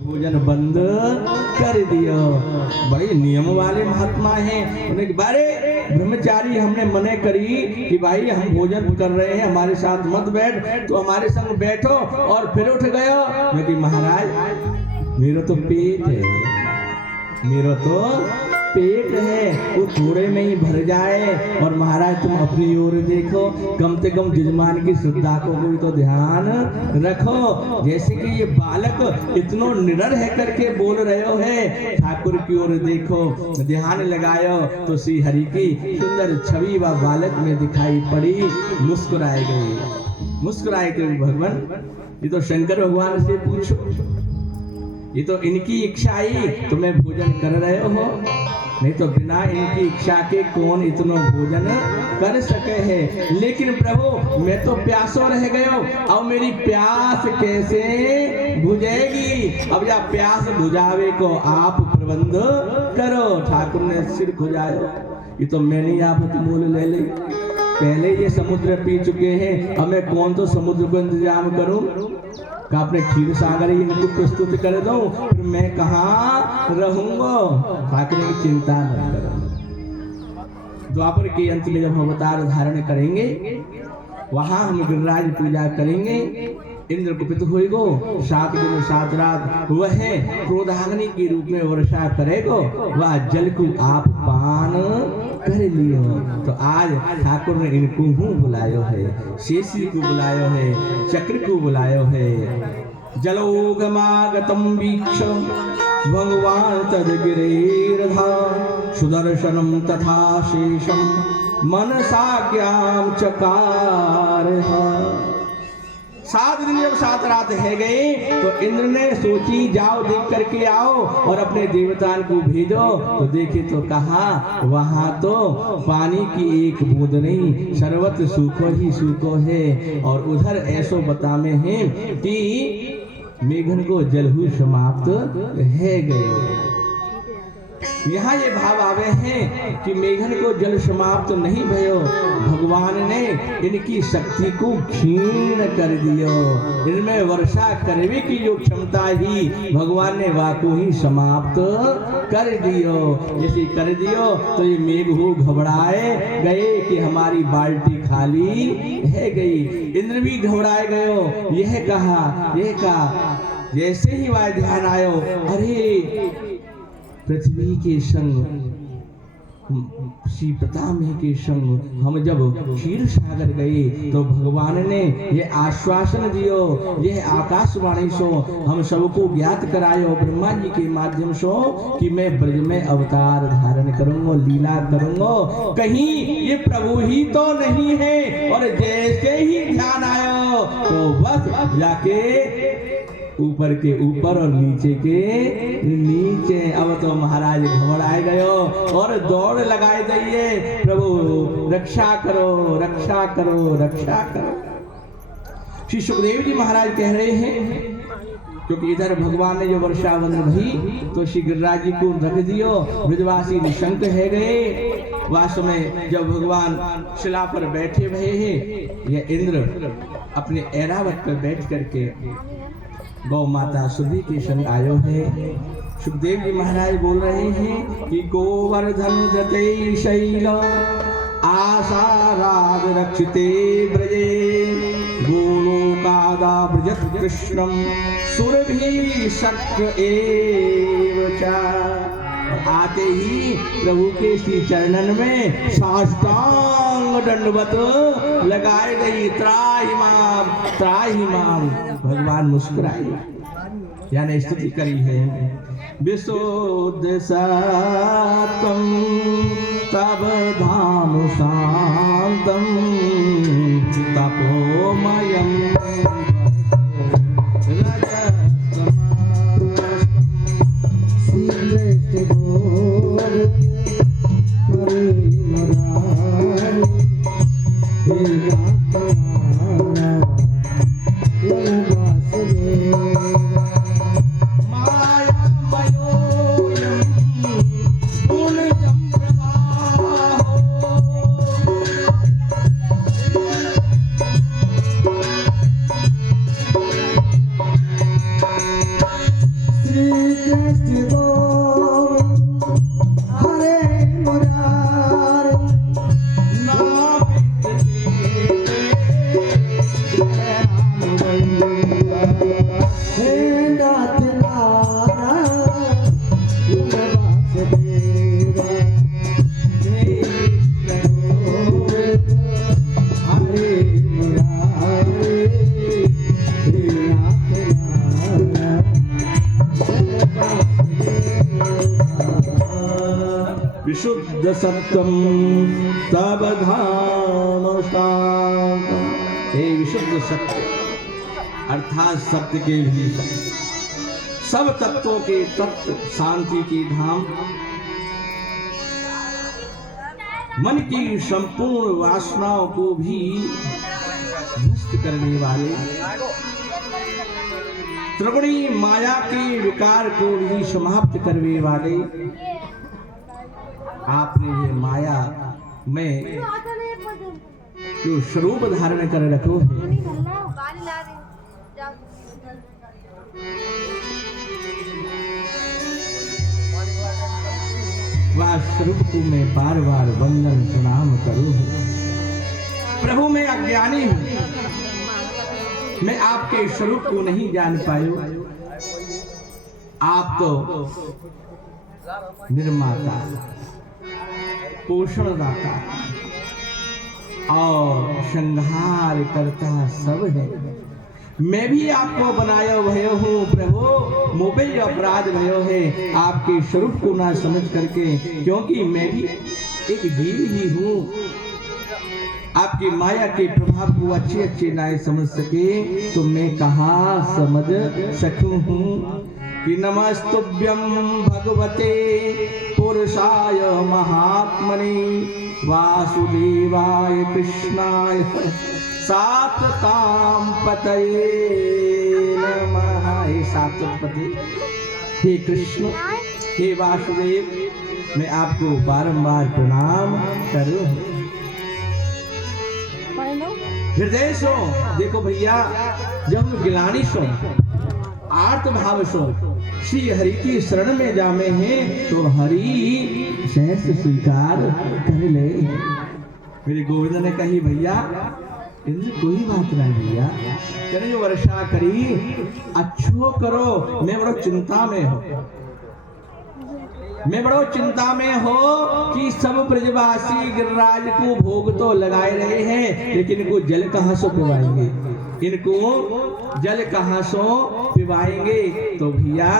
भोजन बंद कर दियो। बड़े नियम वाले महात्मा हैं। उन्हें बारे ब्रह्मचारी हमने मने करी कि भाई हम भोजन कर रहे हैं, हमारे साथ मत बैठ, तो हमारे संग बैठो, और फिर उठ गयो क्योंकि महाराज मेरा तो पेट है, मेरा तो पेट है, वो थोड़े में ही भर जाए। और महाराज तुम अपनी ओर देखो, कम से कम जजमान की श्रद्धा को भी तो ध्यान रखो। जैसे कि ये बालक इतनो निडर है करके बोल रहे हो है, ठाकुर की ओर देखो, ध्यान लगायो तो श्री हरि की सुंदर छवि व बालक में दिखाई पड़ी। मुस्कुराए गए, मुस्कुराए गए भगवान। ये तो शंकर भगवान से पूछो, ये तो इनकी इच्छा ही तुम्हें भोजन कर रहे हो, नहीं तो बिना इनकी इच्छा के कौन इतना भोजन कर सके है। लेकिन प्रभु मैं तो प्यासो रह गयो, अब मेरी प्यास कैसे बुझेगी? अब या प्यास बुझावे को आप प्रबंध करो। ठाकुर ने सिर खुजायो, ये तो मैंने आप मोल ले ली, पहले ये समुद्र पी चुके हैं, अब मैं कौन तो समुद्र को इंतजाम करूं? का अपने क्षीर सागर ही इनको प्रस्तुत कर दूं, फिर मैं कहाँ रहूंगा? ठाकुर की चिंता न करो। द्वापर के अंत में जब हम अवतार धारण करेंगे, वहां हम गिरिराज पूजा करेंगे, इंद्र कुपित होएगो, 7 दिन 7 रात वह क्रोधाग्नि के रूप में वर्षा करेगो, वह जल को आप पान कर लियो। तो आज ठाकुर ने इनको हूँ बुलायो है, शेषी को बुलायो है, चक्र को बुलायो है। जलोगमागतम वीक्ष भगवान तदगिरेरधा सुदर्शनम तथा शेषम मनसाज्ञाम चकार। 7 दिन जब 7 रात है गए तो इंद्र ने सोची जाओ देख करके आओ और अपने देवतान को भेजो। तो देखे तो कहा वहां तो पानी की एक बूंद नहीं, सर्वत सूखो ही सूखो है। और उधर ऐसो बता में है कि मेघन को जलहू समाप्त है गए। यहाँ ये भाव आवे हैं कि मेघन को जल समाप्त नहीं भयो, भगवान ने इनकी शक्ति को क्षीण कर दियो। इनमें वर्षा करने की जो क्षमता ही भगवान ने वाको ही समाप्त कर दियो। जैसे कर दियो तो ये मेघ हो घबराए गए कि हमारी बाल्टी खाली है गई। इंद्र भी घबराए गयो, यह कहा जैसे ही वह ध्यान आयो, अरे पृथ्वी के संग श्री पितामह के संग हम जब क्षीर सागर गए तो भगवान ने ये आश्वासन दियो, यह आकाशवाणी सो हम सबको ज्ञात करायो ब्रह्मा जी के माध्यम से कि मैं ब्रज में अवतार धारण करूंगा, लीला करूंगा। कहीं ये प्रभु ही तो नहीं है। और जैसे ही ध्यान आयो तो बस जाके ऊपर के ऊपर और नीचे के नीचे। अब तो महाराज घबराए गयो और दौड़ लगाए दिए, प्रभु रक्षा करो, रक्षा करो, रक्षा करो। श्री सुखदेव जी महाराज कह रहे हैं क्योंकि इधर भगवान ने जो वर्षा बंद भई तो श्री गिरिराज जी को रख दियो, ब्रजवासी निशंक है गए। वास्तव में जब भगवान शिला पर बैठे हुए हैं, यह इंद्र अपने ऐरावत पर बैठ करके गौ माता सुरभि के संग आयो है। सुखदेव जी महाराज बोल रहे हैं कि गोवर्धन धते शैल आशाराद रक्षिते ब्रजे गोलोकादा ब्रजत कृष्णम सुरभि शक्र एव च। आते ही प्रभु के श्री चरणन में साष्टांग दंडवत लगाए गई। त्राहि माम, त्राहि माम। भगवान मुस्कुराए, यानी स्तुति करी है। विशुद्ध सत्वं तब धाम शांतम तपोमयम् विशुद्ध सत्यम तब धाम शांतम। हे विशुद्ध सत्य अर्थात सत्य के भी सत्य, सब तत्वों के तत्व, शांति की धाम, मन की संपूर्ण वासनाओं को भी नष्ट करने वाले, त्रिगुणी माया के विकार को भी समाप्त करने वाले, आपने ये माया में जो स्वरूप धारण कर रखो है, वह स्वरूप को मैं बार बार वंदन प्रणाम करूं। प्रभु मैं अज्ञानी हूं, मैं आपके स्वरूप को नहीं जान पायो। आप तो निर्माता, पोषण दाता और संहार करता सब है। मैं भी आपको बनाया भयो हूँ प्रभु, मोबे अपराध भयो है आपके स्वरूप को ना समझ करके, क्योंकि मैं भी एक जीव ही हूँ। आपकी माया के प्रभाव को अच्छे अच्छे ना समझ सके तो मैं कहाँ समझ सकूं हूँ कि नमस्तुभ्यं भगवते पुरुषाय महात्मने वासुदेवाय कृष्णाय सात्वतां पतये नमः। हे सात्वपते, हे कृष्ण, हे वासुदेव, मैं आपको बारंबार प्रणाम करूं। हृदय सो देखो भैया, जब हम गिलानी सो आर्त भाव सो श्री हरि की शरण में जामे हैं तो हरि सहस स्वीकार कर ले। मेरे गोविंद ने कही भैया इनसे कोई बात नहीं भैया, चले जो वर्षा करी अच्छो करो, मैं बड़ो चिंता में हो, मैं बड़ो चिंता में हो कि सब ब्रजवासी गिरिराज को भोग तो लगाए रहे हैं, लेकिन इनको जल कहाँ से पिवाएंगे, इनको जल कहाँ से पिवाएंगे। तो भैया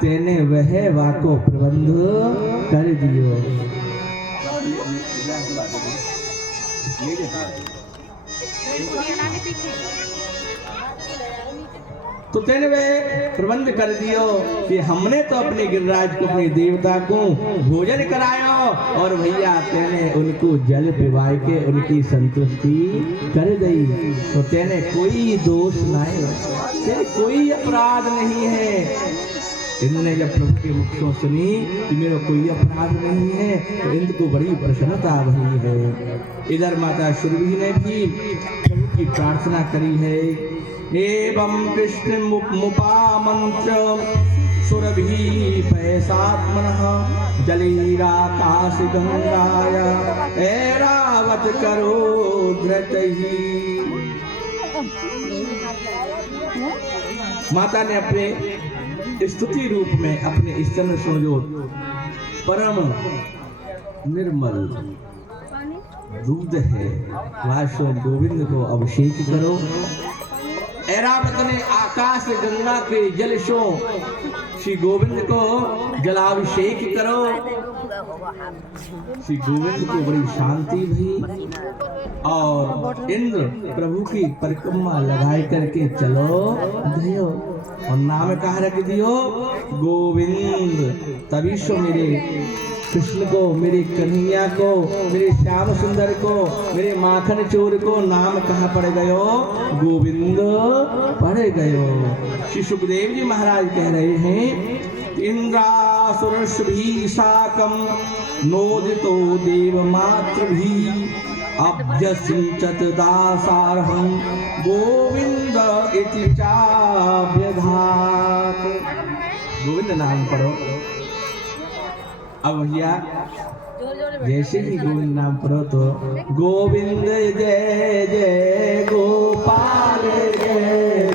तेने वह वाको प्रबंध कर दियो। तो तेने वे प्रबंध कर दियो कि हमने तो अपने गिरिराज को, अपने देवता को भोजन करायो और भैया तेने उनको जल पिवाए के उनकी संतुष्टि कर दी। तो तेने कोई दोष नहीं, तेने कोई अपराध नहीं है। इंद्र जब प्रभु के मुख से सुनी कि मेरा कोई अपराध नहीं है तो इंद्र को बड़ी प्रसन्नता भई है। इधर माता सुरभि ने भी प्रभु की प्रार्थना करी है। एवं कृष्ण मुपामंत्र सुरभि पैसात्मनः जलीराकाश गंगाय ऐरावत करो धृतहि। माता ने अपने स्तुति रूप में अपने स्तन संजोत परम निर्मल दूध है वासो गोविंद को अभिषेक करो। ऐरावत ने आकाश गंगा के जल सो श्री गोविंद को जलाभिषेक करो। श्री गोविंद को बड़ी शांति भई और इंद्र प्रभु की परिक्रमा लगाए करके चलो दयो और नाम कहा रख दियो गोविंद। तभी सो मेरे कृष्ण को, मेरे कन्हैया को, मेरे श्याम सुंदर को, मेरे माखन चोर को नाम कहाँ पड़ गयो, गोविंद पड़ गयो। श्री सुखदेव जी महाराज कह रहे हैं इंद्रासुरश्भी साकम नोदितो देव मात्र भी अभ्यसिंचत दासारहं गोविंद इति चाभ्यधात। गोविंद नाम पढ़ो। अब भैया जैसे ही गोविंद नाम पढ़ो तो गोविंद जय जय गोपाल जय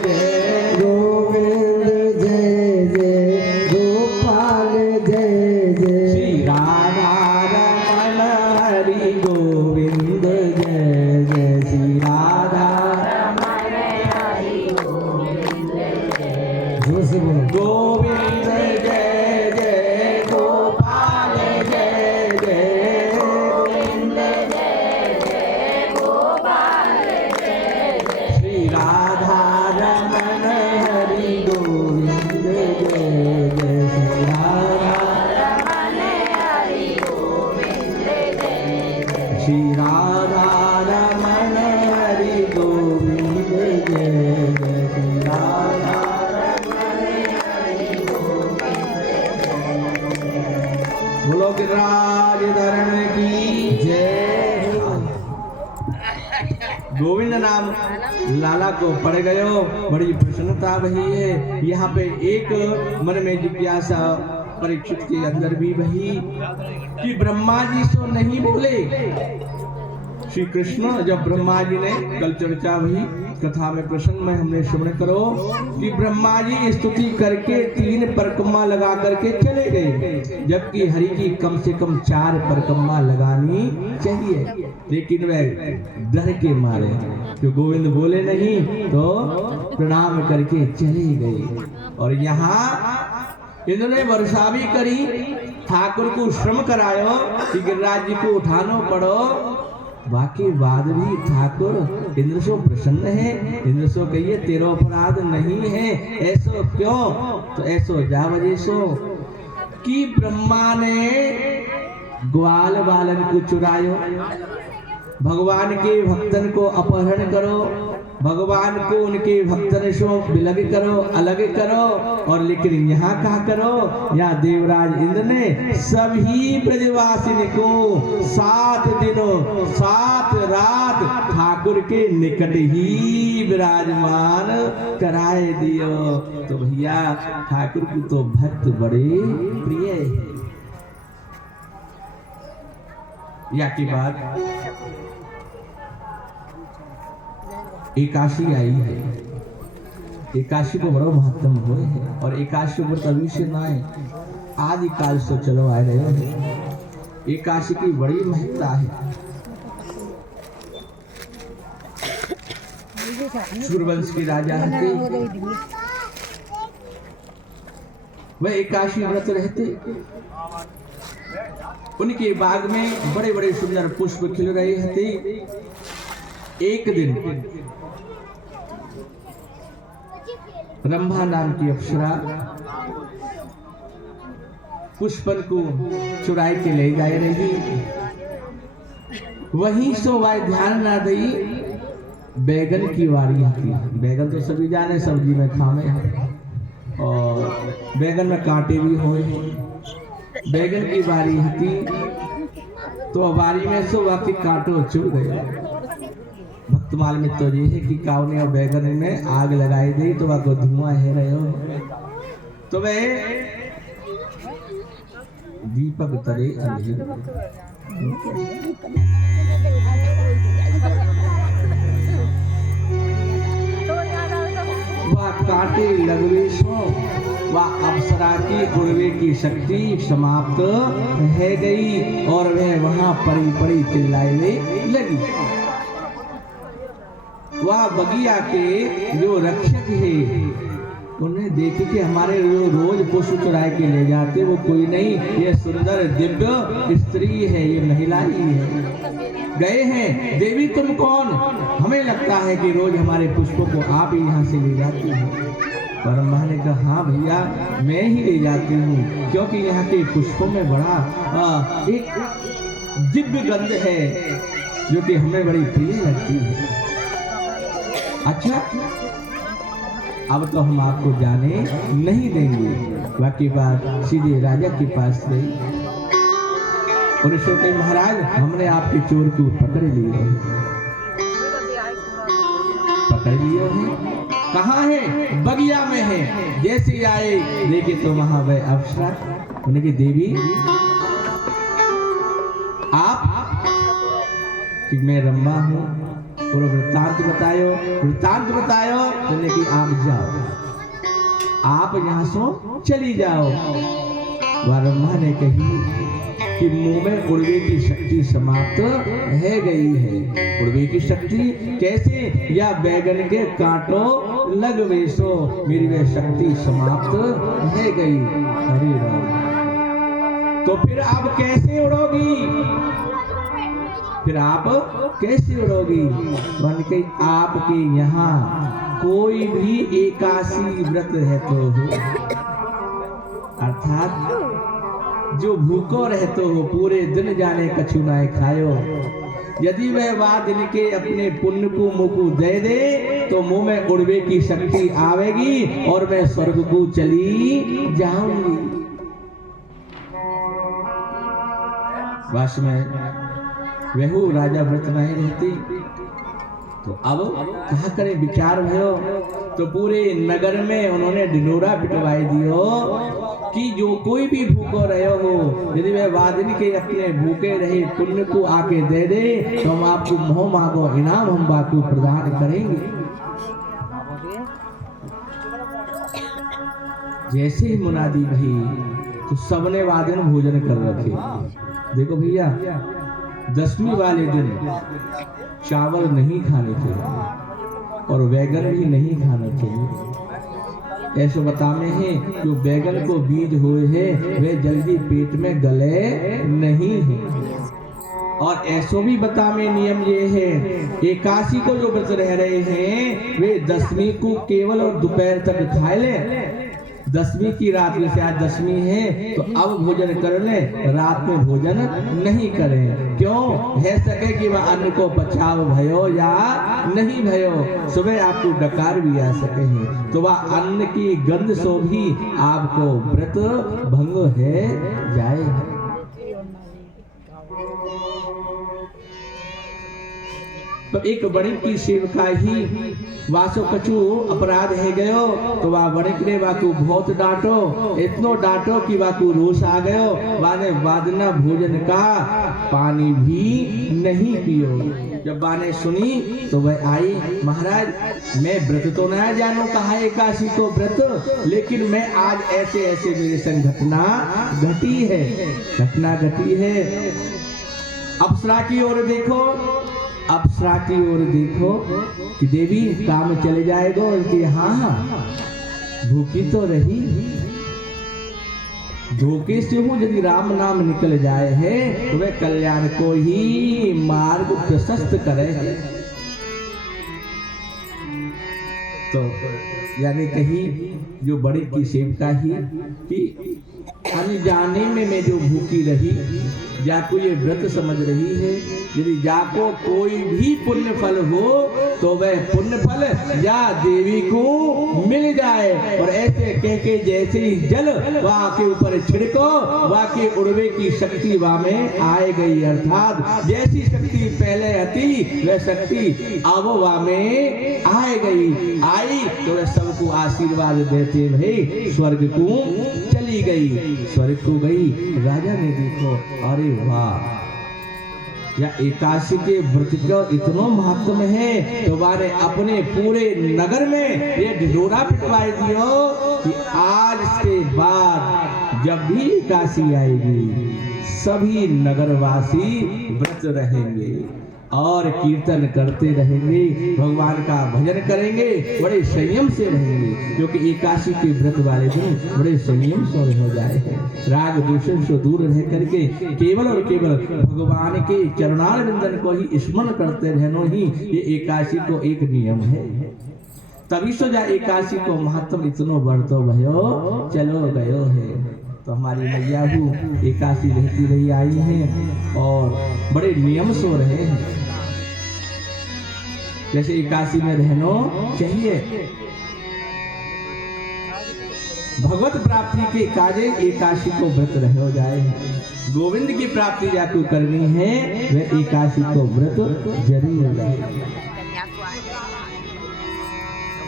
जय गोविंद जय जय गोपाल जय जय श्री राधा रमण हरि गोविंद जय जय श्री राधा जोर से बोलो गोविंद जय जय गोपाल जय जय श्री राधा रमण हरि गोविंद जय जय श्री राधा श्री राधा रमण हरि गोविंद जय जय श्री राधा बोलो गिरिराज धरण की जय। गोविंद नाम लाला को पड़ गयो, बड़ी प्रसन्नता भई है। यहाँ पे एक मन में जिज्ञासा परीक्षित के अंदर भी भई कि ब्रह्मा जी सो नहीं बोले। श्री कृष्ण जब ब्रह्मा जी ने कल चर्चा हुई कथा में प्रसंग में हमने श्रवण करो कि ब्रह्मा जी स्तुति करके 3 परिक्रमा लगा करके चले गए, जबकि हरि की कम से कम 4 परिक्रमा लगानी चाहिए, लेकिन वह डर के मारे जो गोविंद बोले नहीं तो प्रणाम करके चले गए। और यहाँ इन्होंने वर्षा भी करी, ठाकुर को श्रम करायो कि गिरिराज जी को उठानो पड़ो। बाकी बाद भी ठाकुर इंद्र सो प्रसन्न है। इंद्र सो कहिए तेरो अपराध नहीं है, ऐसो क्यों? तो ऐसो जा वजह सो कि ब्रह्मा ने ग्वाल बालन को चुरायो, भगवान के भक्तन को अपहरण करो, भगवान को उनके भक्तन से विलग करो, अलग करो। और लेकिन यहाँ क्या करो, यहाँ देवराज इंद्र ने सभी ब्रजवासिनी को 7 दिनों 7 रात ठाकुर के निकट ही विराजमान कराए दियो। तो भैया ठाकुर की तो भक्त बड़े प्रिय है। या की बात एकादशी आई है, एकादशी को बड़ो महत्व हुए है। और एकादशी व्रत अभी से ना है, आज एकादशी तो चलो आए रहे हैं। एकादशी की बड़ी महत्ता है। सूर्यवंश के राजा थे, वह एकादशी व्रत रहते। उनके बाग में बड़े बड़े सुंदर पुष्प खिल रहे थे। एक दिन रंभा नाम की अप्सरा पुष्पन को चुराई के ले जाए रही। वहीं सो वह ध्यान ना दई, बैगन की वारी थी। बैगन तो सभी जाने सब्जी में खामे है, और बैगन में कांटे भी होए हैं। बैगन की बारी थी तो बारी में सो बाकी कांटो चुभ गए। भक्तमाल में तो ये है कि कावने और बैगन में आग लगाई दी तो वह धुआं है रहे हो, तो वह दीपक तरे अंधेर। वह कांटे लगवे सो वह अप्सरा की उड़वे की शक्ति समाप्त है गई, और वह वहां पड़ी पड़ी चिल्लाने लगी। वह बगिया के जो रक्षक है उन्हें देखे कि हमारे रोज पुष्प चुराए के ले जाते वो कोई नहीं, ये सुंदर दिव्य स्त्री है, ये महिला ही है। गए हैं, देवी तुम कौन? हमें लगता है कि रोज हमारे पुष्पों को आप ही यहाँ से ले जाती हैं। ब्रह्मा ने कहा हाँ भैया मैं ही ले जाती हूँ, क्योंकि यहाँ के पुष्पों में बड़ा एक दिव्य गंध है जो कि हमें बड़ी प्रिय लगती है। अच्छा अब तो हम आपको जाने नहीं देंगे। बाकी बात सीधे राजा के पास गई। उन्होंने कहा महाराज हमने आपके चोर को पकड़ लिया है, पकड़ लिया है। कहाँ है? बगिया में है। जैसे आए देखे तो वहां वह अप्सरा, उन्हें की देवी आप कि मैं रंभा हूँ, पूरा वृत्तांत बतायो। कहने की आप जाओ, आप यहाँ से चली जाओ। वह रंभा ने कही कि मुंह में उड़वे की शक्ति समाप्त है गई है। उड़वे की शक्ति कैसे? या बैगन के कांटों लग वेसो, मेरी वह शक्ति समाप्त है गई। हरे राम। तो फिर आप कैसे उड़ोगी? मन के आपके यहाँ कोई भी एकादशी व्रत रहते हो, अर्थात जो भूखो रहते हो, पूरे दिन जाने कछु ना खायो, यदि वह वह दिन के अपने पुण्य को मुँह दे दे तो मुंह में उड़वे की शक्ति आवेगी और मैं स्वर्ग को चली जाऊंगी। वास्तव में वह राजा व्रत नहीं रहती तो अब कहा करे विचार भयो। तो पूरे नगर में उन्होंने ढिंढोरा पिटवाई दियो कि जो कोई भी भूखो रहे हो, यदि वह वादिन के अपने भूखे रहे पुण्य को आके दे दे तो हम आपको मोह मांगो इनाम हम आपको प्रदान करेंगे। जैसे ही मुनादी भई तो सबने वादिन भोजन कर रखे। देखो भैया, दसवीं वाले दिन चावल नहीं खाने चाहिए और बैगन भी नहीं खाना चाहिए। ऐसे बताने हैं जो बैगन को बीज हुए हैं वे जल्दी पेट में गले नहीं हैं। और ऐसो भी बता में नियम ये है, एकादशी को जो व्रत रह रहे हैं वे दसवीं को केवल और दोपहर तक खाए ले। दसवीं की रात में से आज दसवीं है तो अब भोजन कर ले, रात में भोजन नहीं करें। क्यों? है सके कि वह अन्न को बचाव भयो या नहीं भयो, सुबह आपको डकार भी आ सके हैं तो वह अन्न की गंध सो भी आपको व्रत भंग है जाए। तो एक बड़ी की सेवका ही वासो कछु अपराध है गयो तो वह बड़े ने वाकू बहुत डांटो, इतनो डांटो कि वाकू रोष आ गयो। वाने वादना भोजन का पानी भी नहीं पियो। जब बाने सुनी तो वह आई, महाराज मैं व्रत तो ना जानो कहा एकादशी को व्रत, लेकिन मैं आज ऐसे ऐसे मेरे संग घटना घटी है। अप्सरा की ओर देखो, अप्सरा की ओर देखो कि देवी काम चले जाएगा उनके हाँ भूखी तो रही, धोखे से हूँ यदि राम नाम निकल जाए है तो वह कल्याण को ही मार्ग प्रशस्त करे। तो यानी कही जो बड़े की सेवका ही कि अनजाने में मैं जो भूखी रही जाको ये व्रत समझ रही है, यदि जाको कोई भी पुण्य फल हो तो वह पुण्य फल या देवी को मिल जाए। और ऐसे कह के जैसे ही जल वहाँ के ऊपर छिड़को वहाँ के उड़वे की शक्ति वहाँ में आए गई, अर्थात जैसी शक्ति पहले थी वह शक्ति अब वहाँ में आए गई। आई तो वह सबको आशीर्वाद देते भाई स्वर्ग को चली गई। स्वर्ग को गई, राजा ने देखो अरे वाह या एकादशी के व्रत का इतना महत्व है तो वारे अपने पूरे नगर में ये ढिंढोरा पिटवाई दियो कि आज के बाद जब भी एकादशी आएगी सभी नगरवासी व्रत रहेंगे और कीर्तन करते रहेंगे, भगवान का भजन करेंगे, बड़े संयम से रहेंगे, क्योंकि एकादशी के व्रत वाले दिन बड़े संयम से हो जाए हैं। राग दूषण से दूर रह करके केवल और केवल भगवान के चरणारविंदन को ही स्मरण करते रहना ही ये एकादशी को एक नियम है। तभी तो जा एकादशी को महत्व इतना बढ़तो भयो चलो गयो है। तो हमारी मैया एकादशी रहती रही आई हैं और बड़े नियम सो रहे हैं, जैसे एकादशी में रहना चाहिए। भगवत प्राप्ति के काजे एकादशी को व्रत रह हो जाए, गोविंद की प्राप्ति जाको करनी है वह एकादशी को व्रत जरूर रहे।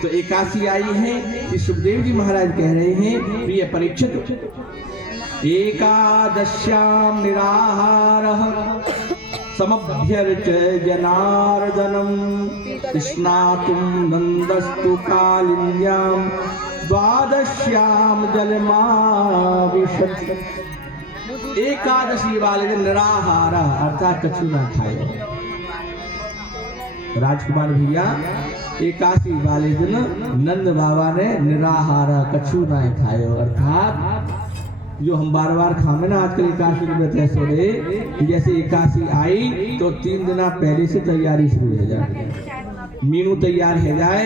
तो एकादशी आई है कि सुखदेव जी महाराज कह रहे हैं प्रिय परीक्षित, एकादश्याम निराहारः समभ्यर्च जनार्दनम स्नातुं नंदस्तु कालिन्द्यां द्वादश्याम जलमाविशत्। एकादशी वाले दिन निराहार अर्थात कछु ना खाए। राजकुमार भैया एकादशी वाले दिन नंद बाबा ने निराहार कछु ना खाए, अर्थात जो हम बार बार खाने ना आजकल एकादशी में ऐसे रहे, जैसे एकादशी आई तो 3 दिन पहले से तैयारी शुरू हो जाए, मीनू तैयार हो जाए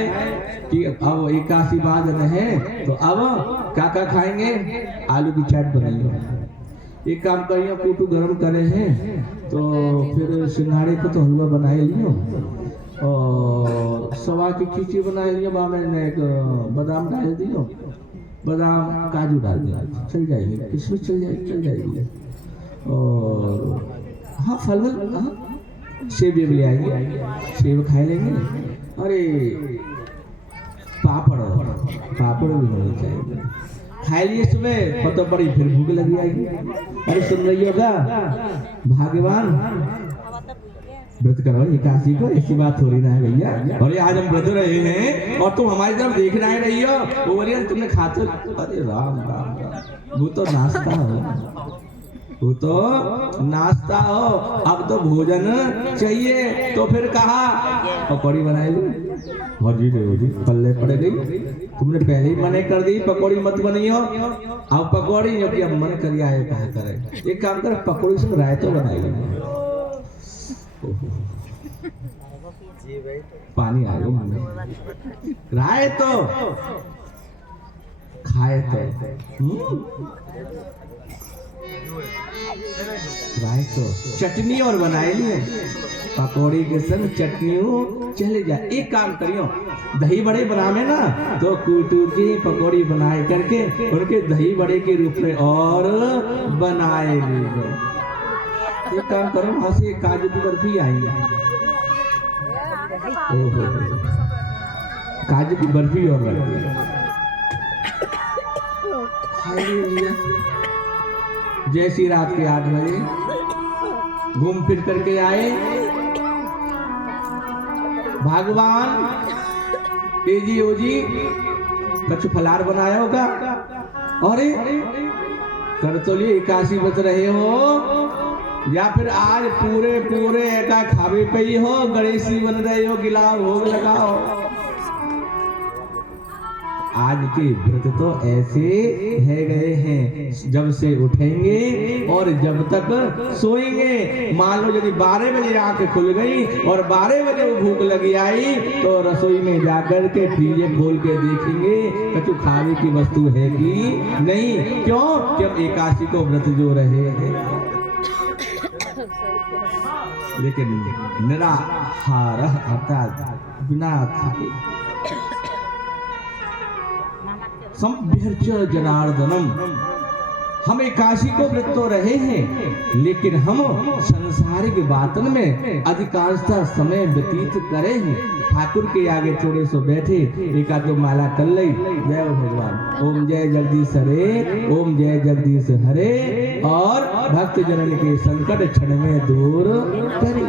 कि अब एकादशी बाद है तो अब क्या क्या खाएंगे, आलू की चाट बनाइए, एक काम करिए कोटू गरम करे हैं तो फिर सिंघाड़े को तो हलवा बनाए लियो और सवा की खिचड़ी बनाए लियो, मैंने एक बादाम डाल दियो, बादाम काजू डाल दिया, चल जाएगी, किशमिश चल जाएगी और हाँ फल हाँ सेब ले आएंगे, सेब खा लेंगे। अरे पापड़ भी होने चाहिए, खा लिए सुबह पता पड़ी फिर भूख लगी आएगी। अरे सुन रही होगा भाग्यवान व्रत करो एकादशी को, ऐसी बात थोड़ी ना है भैया। और आज हम व्रत रहे हैं और तुम हमारी तरफ देखना ही रही हो, वो बोलिए तुमने खाते, अरे राम राम राम, वो तो नाश्ता हो, वो तो नाश्ता हो, अब तो भोजन चाहिए। तो फिर कहा पकौड़ी बनाई ली, और जी पल्ले पड़ गई, तुमने पहले ही मने कर दी पकौड़ी मत बनियो, अब पकौड़ी जो कि अब मन कर आए कहा करे, एक काम कर पकौड़ी से रायता बनाई, पानी आ गया मुंह में, राय तो खाए तो राय तो चटनी और बनाए लिए, पकौड़ी के संग चटनी चले जाए। एक काम करियो दही बड़े बनावे ना तो कूटू की पकौड़ी बनाए करके उनके दही बड़े के रूप में और बनाए लीजिए। एक काम करो वहां से काजू की बर्फी आएंगे, काजू की बर्फी और जैसी रात के 8 बजे घूम फिर करके आए, भगवान तेजी ओजी कछु फलार बनाया होगा, अरे कर तो लिए एकादशी बच रहे हो या फिर आज पूरे एका खावे पे ही हो, गणेशी बन रहे हो, गिलाओ भोग लगाओ। आज के व्रत तो ऐसे है गए हैं, जब से उठेंगे और जब तक सोएंगे। मान लो यदि 12 बजे आंखें खुल गई और 12 बजे वो भूख लगी आई तो रसोई में जाकर के फ्रीजे खोल के देखेंगे कछु खाने की वस्तु है कि नहीं, क्यों कि हम एकादशी को व्रत जो रहे हैं। लेकिन निराहार अर्थात बिना खाए संभ्यर्च जनार्दनम, हम एकादशी को व्रत तो रहे हैं लेकिन हम संसारिक बातन में अधिकांशतः समय व्यतीत करे हैं। ठाकुर के आगे थोड़े सो बैठे एका तो माला कर ली, जय भगवान, ओम जय जगदीश हरे, ओम जय जगदीश हरे, और भक्त जनन के संकट क्षण में दूर करे।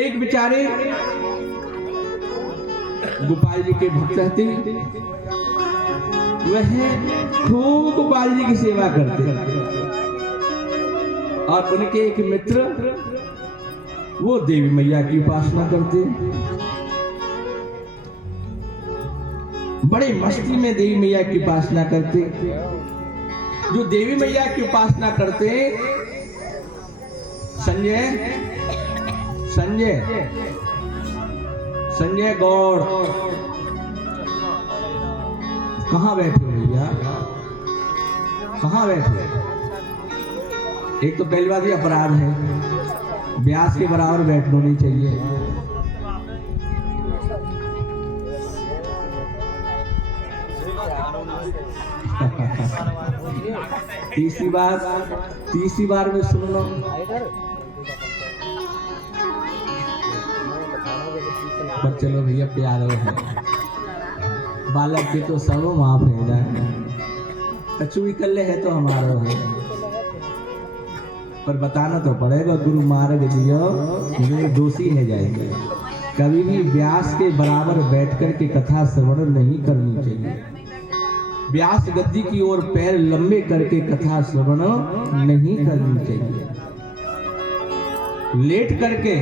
एक बेचारे गोपाल जी के भक्त थे, वह खूब गोपाल जी की सेवा करते और उनके एक मित्र वो देवी मैया की उपासना करते, बड़े मस्ती में देवी मैया की उपासना करते। जो देवी मैया की उपासना करते संजय गौड़ कहाँ बैठे हो भैया, कहाँ बैठे? एक तो पहली बात ये अपराध है, व्यास के बराबर बैठना नहीं चाहिए। तीसरी बार में सुन लो, पर चलो भैया प्यारो है, बालक के तो सब माफ है जाए, कछु भी कर ले है तो हमारा है, पर बताना तो पड़ेगा गुरु मार्ग जियो जो दोषी है जाएंगे। कभी भी व्यास के बराबर बैठकर के कथा श्रवण नहीं करनी चाहिए, व्यास गद्दी की ओर पैर लंबे करके कथा श्रवण नहीं करनी चाहिए। लेट करके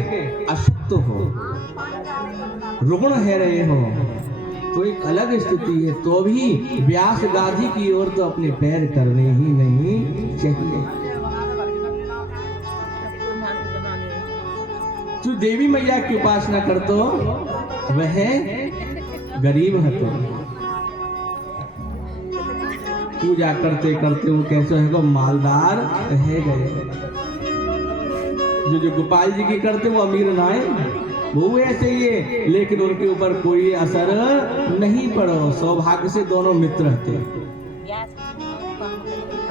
अशक्त हो, रुग्ण है रहे हो तो एक अलग स्थिति है, तो भी व्यास गादी की ओर तो अपने पैर करने ही नहीं चाहिए। जो देवी मैया की उपासना करतो वह गरीब है, तो पूजा करते करते वो कैसे है मालदार रह गए। जो गोपाल जी की करते वो अमीर ना है, वो ऐसे ही है, लेकिन उनके ऊपर कोई असर नहीं पड़ो, सौभाग्य से दोनों मित्र थे।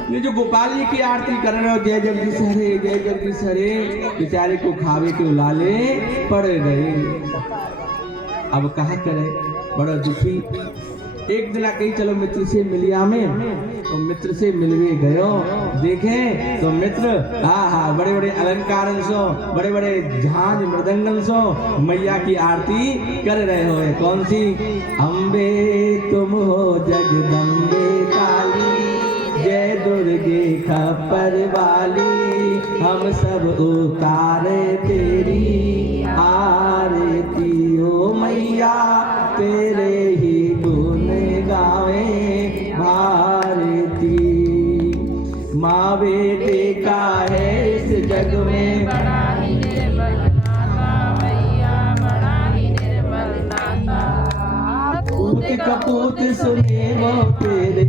ये जो गोपाल जी की आरती कर रहे हो, जय जगदीश हरे जय जगदीश हरे, बेचारे को खावे के उलाले पड़ गए। अब कहा करे, बड़ा दुखी। एक दिन कहीं चलो मित्र से मिलिया में, तो मित्र से मिलवे गयो, देखे तो मित्र बड़े बड़े अलंकार सो, बड़े बड़े झांझ मृदंगन सो मैया की आरती कर रहे हो। कौन सी? अम्बे तुम हो जगदम्बे काली, जय दुर्गे खप्पर वाली, हम सब उतारे तेरी आरती। ओ मैया तेरे ही गुण गावे भारती, माँ बेटे का है इस जग में बड़ा ही निर्मल नाता, मैया बड़ा ही निर्मल नाता। पूत कपूत सुने वो तेरे,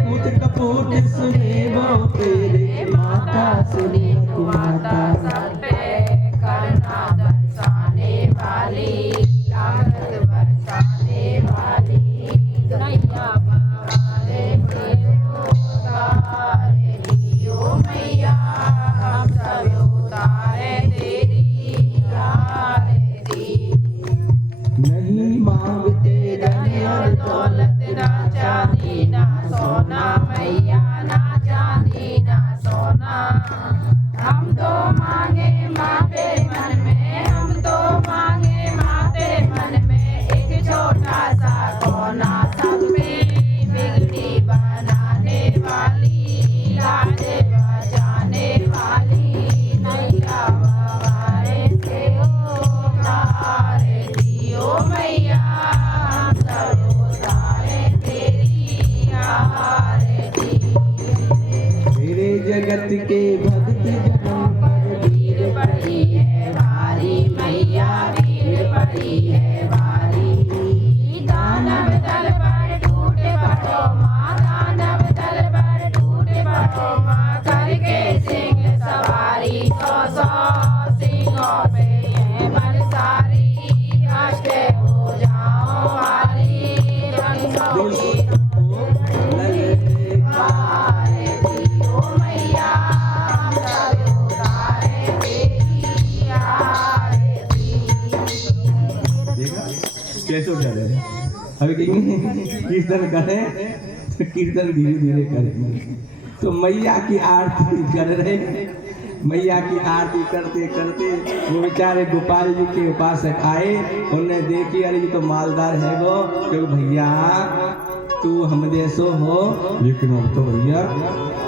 पूत कपूत सुने वो तेरे, माता सुने माता सब पे करुणा बरसाने वाली, अमृत बरसाने वाली, नैया बहारे उतारे दियो मैया, हम सब उतारे तेरी आरती। नहीं मांगते धन और दौलत ना चांदी ना सोना, मैया ना चांदी ना सोना, हम तो मांगे माते मन में, हम तो मांगे माते मन में, एक छोटा सा कोना, सब में बिगड़ी बनाने वाली, लाडे बजाने वाली, नैया बहारे से उतारे दियो मैया, हम सब उतारे तेरी आरती। तेरे जगत के भक्त जनों पर वीर पड़ी है भारी, मैया वीर पड़ी है भारी, दानव दल पर टूटे पड़ो माँ, दानव दल पर टूटे पड़ो माँ, करके सिंह सवारी, 100 सिंहों पे है बलसारी, अष्ट हो जाओ हारी, रंगों की कैसे उठा रहे हैं? अभी कहेंगे कीर्तन करें तो कीर्तन धीरे धीरे करेंगे। तो मैया की आरती कर रहे, मैया की आरती करते करते वो बेचारे गोपाल जी के उपासक आए, उन्हें देखी अरे ये तो मालदार है वो, क्योंकि भैया तू हम जैसो हो, लेकिन अब तो भैया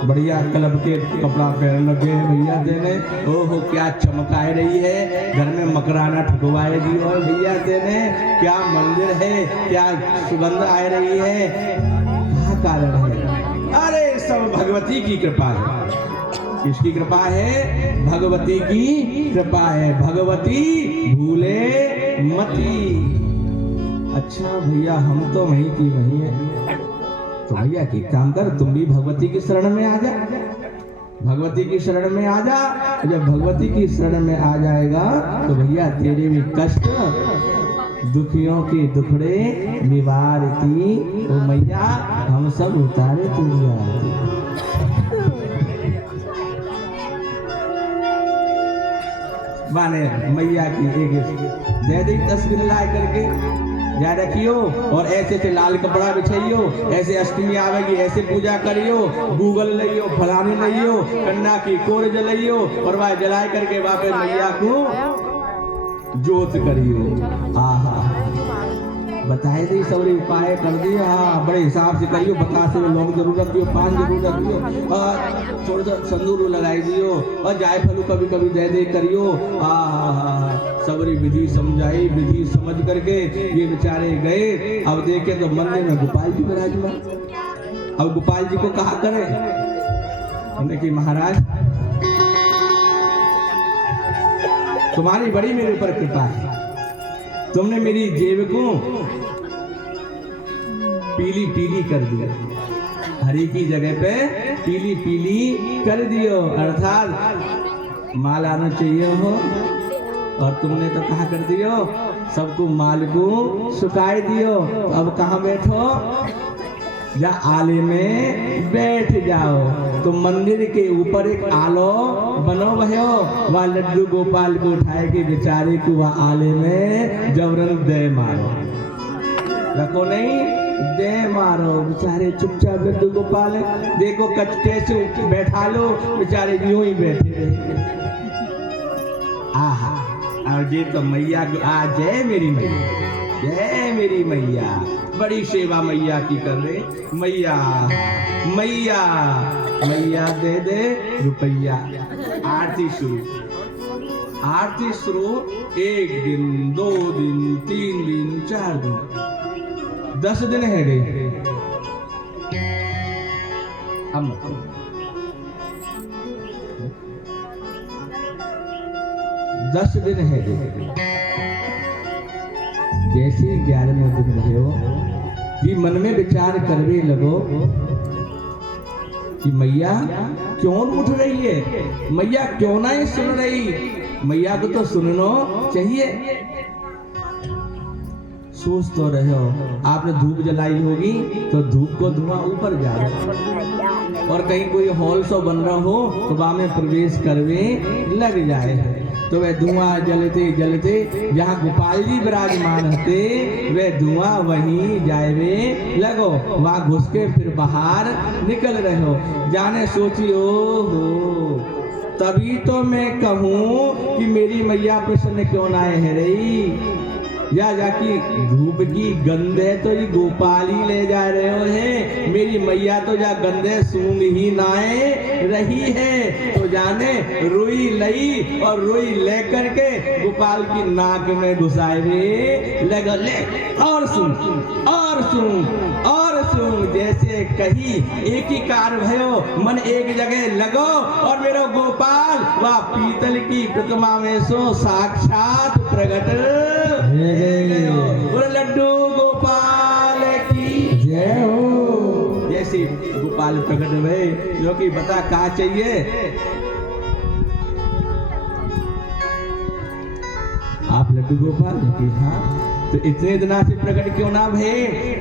बढ़िया क्लब के कपड़ा पहन लगे भैया देने, ओहो क्या चमकाए रही है, घर में मकराना ठुकवाए दी और भैया देने, क्या मंदिर है, क्या सुगंध आ रही है, क्या कारण है? अरे सब भगवती की कृपा है। किसकी कृपा है? भगवती की कृपा है। भगवती भूले मती। अच्छा भैया हम तो वहीं की वहीं है, तो भैया की काम कर, तुम भी भगवती की शरण में आ जा, भगवती की शरण में आ जा। जब भगवती की शरण में आ जाएगा तो भैया तेरे भी कष्ट दुखियों के दुखड़े निवारती, ओ मैया हम सब उतारे तेरी आरती। ने मैया की एक दे दी तस्वीर ला करके याद रखियो। और ऐसे ऐसे लाल कपड़ा बिछाइयो, ऐसे अष्टमी आवेगी ऐसे पूजा करियो, गूगल लियो, फलाने लियो, कन्या की कोर जलाइयो और वह जलाए करके वापस मैया को जोत करियो। आहा बताए दी सबरे उपाय कर दिए। हाँ बड़े हिसाब से करियो, बतासे में लौंग जरूर रखियो, पान जरूर रखियो, और थोड़ा सा संदूर लगाई दियो और जायफल कभी कभी दे दे करियो। सबरी विधि समझाई, विधि समझ करके ये बेचारे गए। अब देखे तो मंदिर में गोपाल जी विराजमान। अब गोपाल जी को कहा करे हमने कि महाराज तुम्हारी बड़ी मेरे ऊपर कृपा है, तुमने मेरी जेब को पीली पीली कर दिया, हरी की जगह पे पीली पीली कर दियो, अर्थात माल आना चाहिए हो और तुमने तो कहा कर दियो सबको माल को सुखाई दियो। अब कहाँ बैठो, या आले में बैठ जाओ। तो मंदिर के ऊपर एक आलो बनो भयो, वह लड्डू गोपाल को उठाए के बेचारे को वह आले में जबरन दे मारो, रखो नहीं दे मारो। बेचारे चुपचाप लड्डू गोपाल देखो कैसे बैठा लो, बेचारे यूं ही बैठे रहे। आहा और ये तो मैया को आ जय मेरी मैया, जय मेरी मैया, बड़ी सेवा मैया की कर रहे। मैया मैया मैया दे दे रुपया। आरती शुरू, आरती शुरू। 1 दिन 2 दिन 3 दिन 4 दिन 10 दिन है गई। अब 10 दिन है गई। जैसे 11वें दिन भयो जी मन में विचार करवे लगो कि मैया क्यों उठ रही है, मैया क्यों नहीं सुन रही, मैया को तो सुनना चाहिए। सोच तो रहे हो आपने धूप जलाई होगी तो धूप को धुआं ऊपर जाए, और कहीं कोई हॉल सो बन रहा हो तो वहां में प्रवेश करवे लग जाए। तो वह धुआं जलते जलते जहाँ गोपाल जी विराजमान होते वह धुआं वहीं जाए लगो, वहां घुस के फिर बाहर निकल रहे हो। जाने सोची ओ हो, तभी तो मैं कहूँ कि मेरी मैया प्रसन्न क्यों ना है रही। या जाकी धूप की गंधे तो ये गोपाल ही ले जा रहे हो है, मेरी मैया तो जा गंधे सूंघ ही नाए रही है। तो जाने रुई लई और रुई लेकर के गोपाल की नाक में घुसाए रे लगा, ले और सुन और सुन और सुन। जैसे कही एक ही कार भयो, मन एक जगह लगो और मेरा गोपाल वह पीतल की प्रतिमा में सो साक्षात प्रकट लड्डू गोपाल की जय हो। जैसे गोपाल प्रकट हुए जो कि बता कहा चाहिए, आप लड्डू गोपाल की हाँ, तो इतने दिना से प्रकट क्यों ना भे,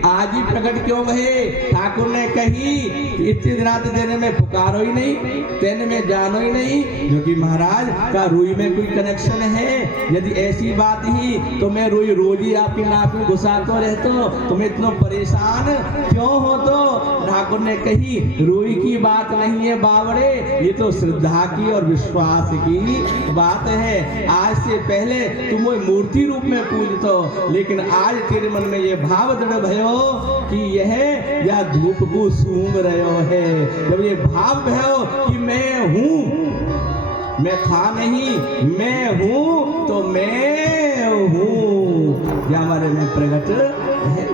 आज ही प्रकट क्यों भे। ठाकुर ने कही इतने दिना तो तेने में पुकारो ही नहीं, तेने में जानो ही नहीं, जो कि महाराज का रुई में कोई कनेक्शन है। यदि ऐसी बात ही तो मैं रुई रोज ही आपकी नाक में घुसाता रहता, तुम्हें इतना परेशान क्यों हो। तो ठाकुर ने कही रुई की बात नहीं है बावड़े, ये तो श्रद्धा की और विश्वास की बात है। आज से पहले तुम मूर्ति रूप में पूजतो, लेकिन आज तेरे मन में ये भाव दृढ़ भयो कि यह या धूप को सूंघ रहे है। जब ये भाव भयो कि मैं हूँ, मैं था नहीं मैं हूँ, तो मैं हूँ या हमारे में प्रकट है।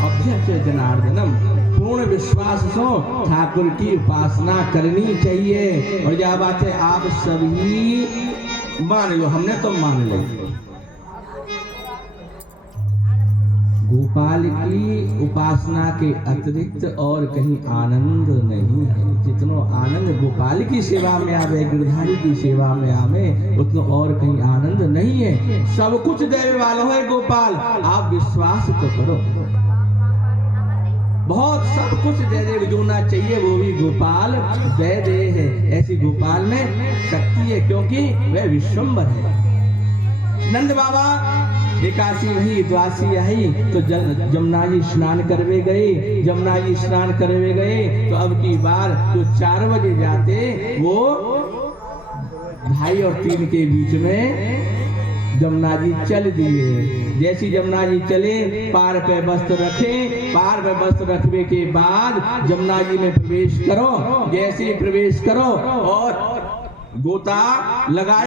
अभ्यर्थ जनार्दनम, पूर्ण विश्वास से ठाकुर की उपासना करनी चाहिए। और यह बात है आप सभी मान लो, हमने तो मान लो। गोपाल की उपासना के अतिरिक्त और कहीं आनंद नहीं है। जितना आनंद गोपाल की सेवा में आवे, गिरधारी की सेवा में आवे, उतना और कहीं आनंद नहीं है। सब कुछ देने वाला है गोपाल, आप विश्वास तो करो। बहुत सब कुछ दे दे जो ना चाहिए वो भी गोपाल दे दे है। ऐसी गोपाल में शक्ति है क्योंकि वह विश्वम्भर है। नंद बाबा एकासी वही द्वासी आई तो जमुना जी स्नान करवे गए। जमुना जी स्नान करवे गए तो अब की बार जो 4 बजे जाते वो 2:30 और 3 के बीच में जमुना जी चल दिए। जैसी जमुना जी चले पार पे वस्त्र रखे। पार पे वस्त्र रखने के बाद जमुना जी में प्रवेश करो। जैसे प्रवेश करो और गोता लगा